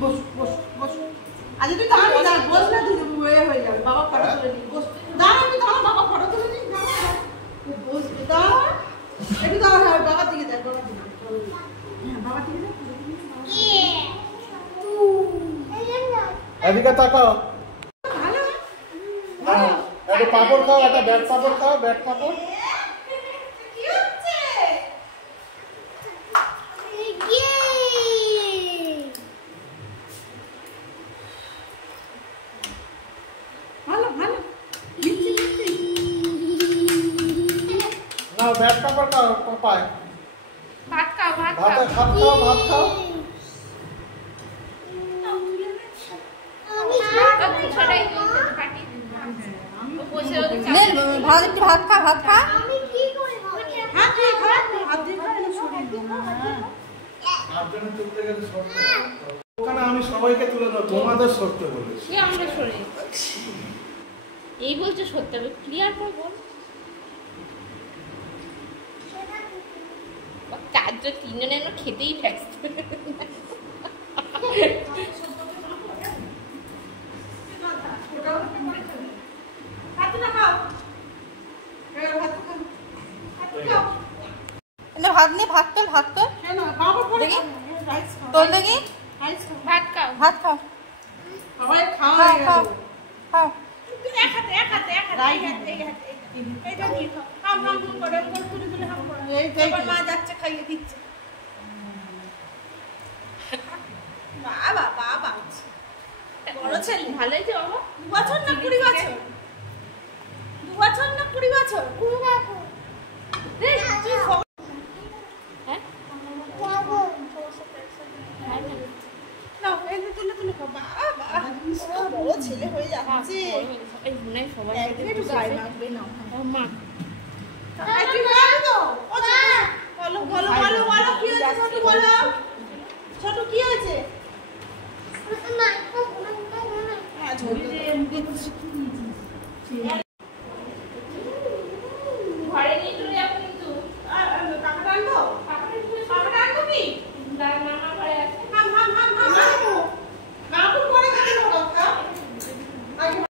বস বস বস। আজ তুই দাঁড়া না, বস না, তুই হয়ে যাবে। বাবা ফটো তুলে নি। বস। দাঁড়া, তুই দাঁড়া, বাবা ফটো তুলে নি। দাঁড়া। বস, দাঁড়া। একটু দাঁড়া, বাবার দিকে দেখ, বাবার দিকে। হ্যাঁ, বাবার দিকে দেখ। এদিকে তাকাও। ভালো। হ্যাঁ, একটা পাপড় খাও, একটা ব্যাট পাপড় খাও, ব্যাট পাপড়। কি হচ্ছে? ভালো ভালো। নাও ব্যাট পাপড় খাও, পাপায়। ভাত খাও, ভাত খাও। ভাত খাও, ভাত খাও। ভাত খা, ভাত খা। হাত দিয়ে খা, হাত দিয়ে খা, এটা সরিয়ে দে না। আপনারা তুলতে গেলে সরতে হবে। ওখানে আমি সবাইকে তুলে দেবো, তোমাদের সরতে বলেছি। কি আমরা সরে এই বলছে সত্যি হবে, ক্লিয়ার করে বল। চারজন তিনজনে আমরা খেতেই ব্যস্ত। ভাত নে, ভাত তেল, ভাত তেল। দেখি তোল, দেখি ভাত খাও, ভাত খাও। সবাই খাও, খাও খাও। এক হাতে এক হাতে এক হাতে এই হাতে এই হাতে এইটা দিয়ে খাও। হাম হাম করে করে তুলে তুলে হাম করে। এবার মা যাচ্ছে খাইয়ে দিচ্ছে। বাবা বাবা বড় ছেলে ভালোই তো বাবা। 2 বছর না 20 বছর? 2 বছর না 20 বছর? এই তুই হ্যাঁ নাও, এই যে তুলে তুলে খাও। বাবা বড় ছেলে হয়ে যাচ্ছে। এই মনে সবাই একটু গায়ে মাখবে না মা। এই তুই খাবি তো? বলো বলো বলো বলো কি হয়েছে ছোট, বলো ছোট কি হয়েছে? মা হ্যাঁ ছোট